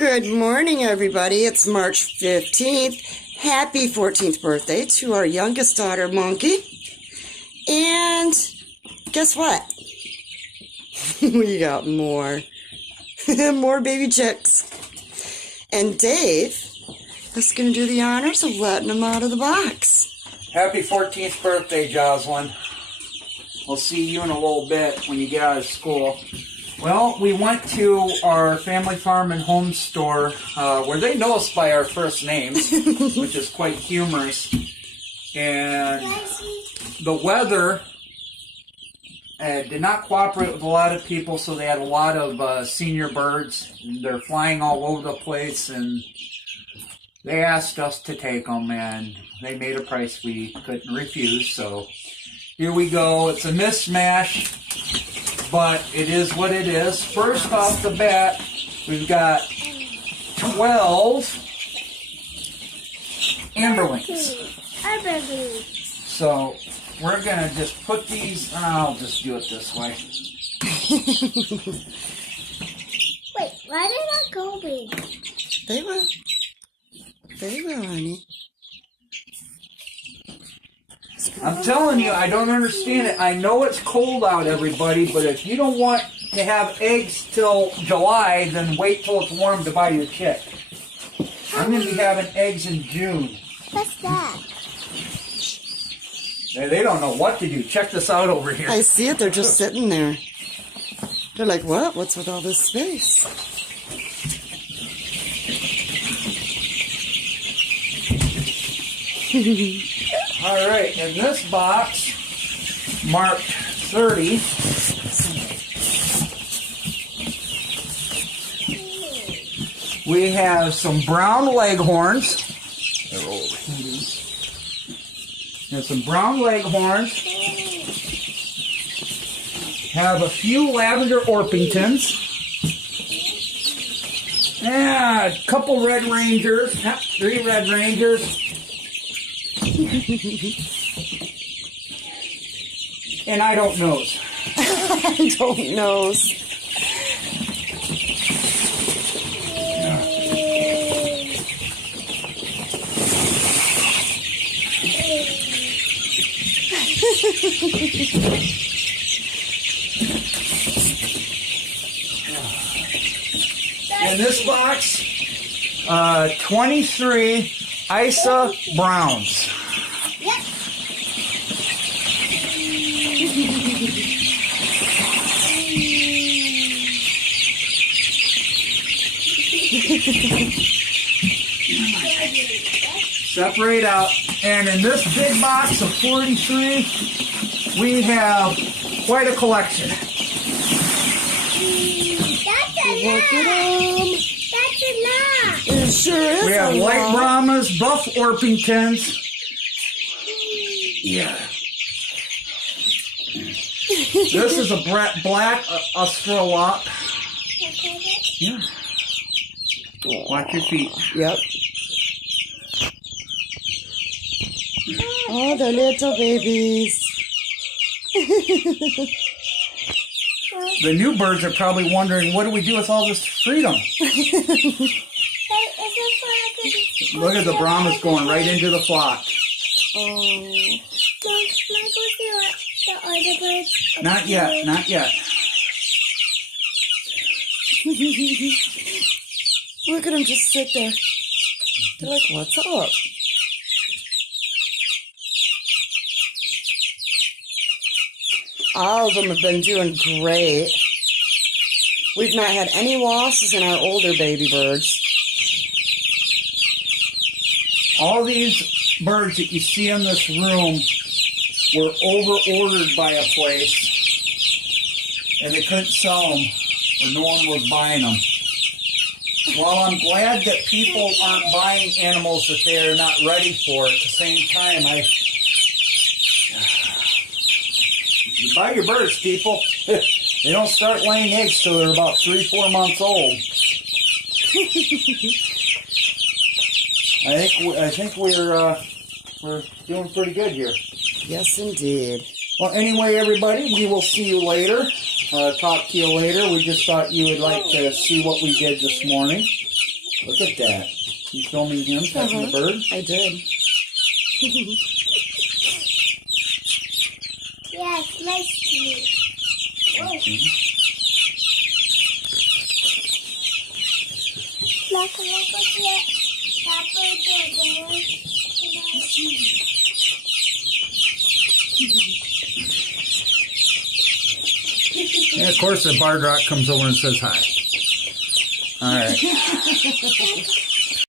Good morning, everybody. It's March 15th. Happy 14th birthday to our youngest daughter, Monkey. And guess what? We got more. More baby chicks. And Dave is going to do the honors of letting them out of the box. Happy 14th birthday, Jocelyn. We'll see you in a little bit when you get out of school. Well, we went to our family farm and home store where they know us by our first names, which is quite humorous. And the weather did not cooperate with a lot of people, so they had a lot of senior birds. They're flying all over the place, and they asked us to take them, and they made a price we couldn't refuse. So here we go. It's a mismatch, but it is what it is. First off the bat, we've got 12 amberlings. So we're going to just put these, I'll just do it this way. Wait, why did I go big? They will. They will, honey. I'm telling you, I don't understand it. I know it's cold out, everybody, but if you don't want to have eggs till July, then wait till it's warm to buy your chick. I'm going to be having eggs in June. What's that? They don't know what to do. Check this out over here. I see it. They're just sitting there. They're like, what? What's with all this space? All right, in this box, marked 30, we have some brown leghorns. There's some brown leghorns. Have a few lavender Orpingtons. And a couple Red Rangers. 3 Red Rangers. And I don't knows. I don't knows. In this box, 23 Isa Browns. Yep. Separate out. And in this big box of 43, we have quite a collection. That's a Look at lot. them. That's a lot. It sure is. We have a white lot. Brahmas, buff Orpingtons. Yeah. This is a black Australorp. Yeah. Watch your feet. Yep. Oh, the little babies. The new birds are probably wondering, what do we do with all this freedom? Look at the Brahmas going right into the flock. Oh. Not yet, not yet. Look at them just sit there. They're like, what's up? All of them have been doing great. We've not had any losses in our older baby birds. All these birds that you see in this room were over-ordered by a place, and they couldn't sell them, or no one was buying them. While I'm glad that people aren't buying animals that they are not ready for, at the same time, you buy your birds, people. They don't start laying eggs till they're about 3-4 months old. I think we're doing pretty good here. Yes, indeed. Well, anyway, everybody, we will see you later. Talk to you later. We just thought you would like to see what we did this morning. Look at that. You filming him touching the bird? I did. Yes, nice to meet you. Look at it. That bird over there. And of course, the barred rock comes over and says hi. All right.